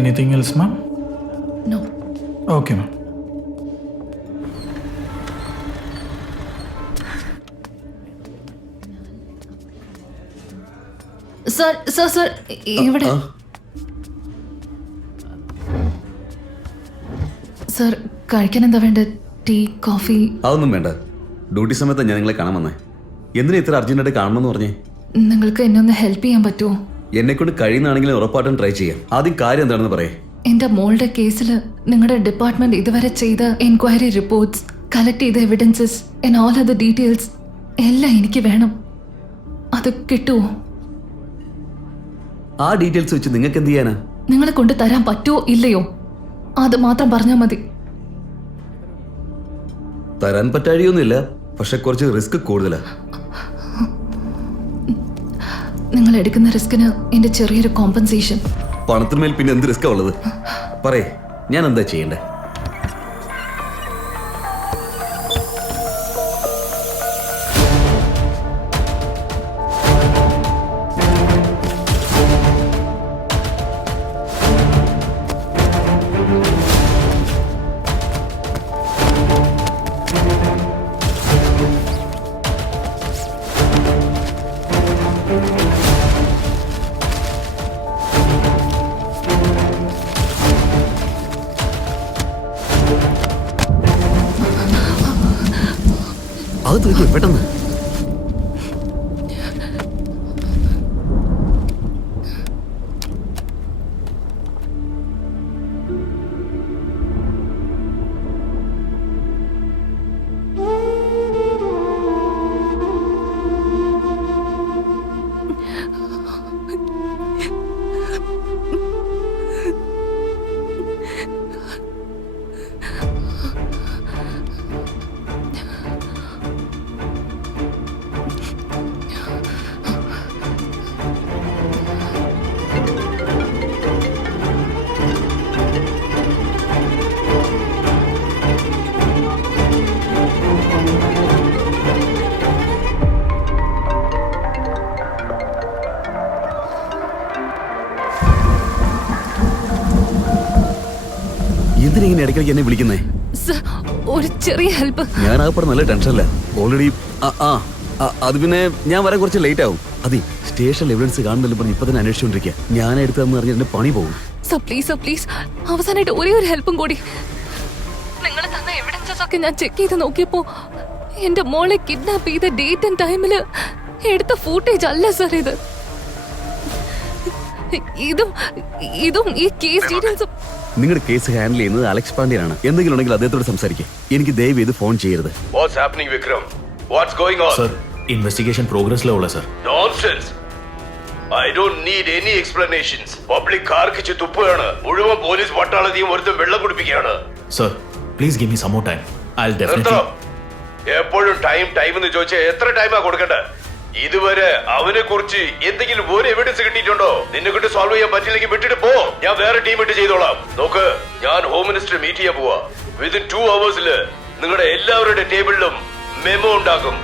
Anything else, ma'am? No. Okay, ma'am. Sir, ഇവിടെ sir കഴിക്കാൻ എന്താ വേണ്ട? Tea, coffee? അതൊന്നും വേണ്ട. ഡ്യൂട്ടി സമയത്ത് ഞാൻ നിങ്ങളെ കാണാൻ വന്നേ. എന്തിനാ ഇത്ര അർജന്റായിട്ട് കാണണമെന്ന് പറഞ്ഞേ? നിങ്ങൾക്ക് എന്നെ ഒന്ന് ഹെൽപ്പ് ചെയ്യാൻ പറ്റുമോ? എന്നെ കൊണ്ട് കഴിയുന്നതാണെങ്കിലും ഉറപ്പായിട്ടും ട്രൈ ചെയ്യാം. ആദ്യം കാര്യം എന്താണെന്ന് പറയേ. എന്റെ മോളുടെ കേസിൽ നിങ്ങളുടെ ഡിപ്പാർട്ട്മെന്റ് ഇതുവരെ ചെയ്ത എൻക്വയറി റിപ്പോർട്ട്സ്, കളക്ട് ചെയ്ത evidences and all other details എല്ലാം എനിക്ക് വേണം. അത് കിട്ടുമോ? ആ ഡീറ്റെയിൽസ് വെച്ച് നിങ്ങൾക്ക് എന്ത് ചെയ്യാനാ? നിങ്ങളെ കൊണ്ട് തരാൻ പറ്റുമോ ഇല്ലയോ അത് മാത്രം പറഞ്ഞാൽ മതി. തരാൻ പറ്റാഴിയൊന്നുമില്ല, പക്ഷെ കുറച്ച് റിസ്ക് കൂടുതലാ. നിങ്ങൾ എടുക്കുന്ന റിസ്കിന് എന്റെ ചെറിയൊരു കോമ്പൻസേഷൻ. പണത്തിന്മേൽ പിന്നെ എന്ത് റിസ്കാ ഉള്ളത്? പറയേ, ഞാൻ എന്താ ചെയ്യണ്ടേ? അത് തൂക്കി പെട്ടെന്ന്. എന്തിനിങ്ങനെ ഇടയ്ക്കിടയ്ക്ക് എന്നെ വിളിക്കുന്നേ? ഒരു ചെറിയ ഹെൽപ്പ്. ഞാൻ ആകപ്പെടെ നല്ല ടെൻഷനല്ല ഓൾറെഡി. അത് പിന്നെ ഞാൻ വരാൻ കുറച്ച് ലേറ്റ് ആവും. അതെ, സ്റ്റേഷനിൽ എവിഡൻസ് കാണുന്നില്ല പറഞ്ഞ് ഇപ്പൊ തന്നെ അന്വേഷിച്ചോണ്ടിരിക്കുക. ഞാൻ എടുത്തതെന്ന് പറഞ്ഞാൽ എന്റെ പണി പോകും. പ്ലീസ് അവസാനമായിട്ട് ഒരേ ഒരു ഹെൽപ്പും കൂടി. നിങ്ങൾ തന്ന എവിഡൻസസ് ഒക്കെ ഞാൻ ചെക്ക് ചെയ്ത് നോക്കിയപ്പോ എന്റെ മോളെ കിഡ്നാപ്പ് ചെയ്ത ഡേറ്റ് ആൻഡ് ടൈമില് എടുത്ത ഫൂട്ടേജ് അല്ല സർ ഇത്. ഇതും ഈ കേസ് ഡീറ്റെയിൽസും. നിങ്ങളുടെ കേസ് ഹാൻഡിൽ ചെയ്യുന്നത് അലക്സ് പാണ്ഡ്യനാണ്. എന്തെങ്കിലും ഉണ്ടെങ്കിൽ അദ്ദേഹത്തോട് സംസാരിക്കുക. എനിക്ക് ദയവ് ചെയ്ത് ഫോൺ ചെയ്യരുത്. What's happening, Vikram? What's going on? Sir, investigation progress la ulla sir. Nonsense. I don't need any explanations. Public car kichu tuppuyana. Muluvan police pattaladiyum orthum vellam kudipikana. Sir, please give me some more time. I'll definitely. എപ്പോഴും time എന്ന് ചോദിച്ചാൽ എത്ര ടൈമാ കൊടുക്കണ്ട? ഇതുവരെ അവനെ കുറിച്ച് എന്തെങ്കിലും ഒരു എവിഡൻസ് കിട്ടിയിട്ടുണ്ടോ? നിന്നെ കൊണ്ട് സോൾവ് ചെയ്യാൻ പറ്റില്ലെങ്കിൽ വിട്ടിട്ട് പോ. ഞാൻ വേറെ ടീം ഇട്ട് ചെയ്തോളാം. നോക്ക്, ഞാൻ ഹോം മിനിസ്റ്റർ മീറ്റ് ചെയ്യാൻ പോവാ. വിതിൻ 2 hours നിങ്ങളുടെ എല്ലാവരുടെ ടേബിളിലും മെമ്മോ ഉണ്ടാക്കും.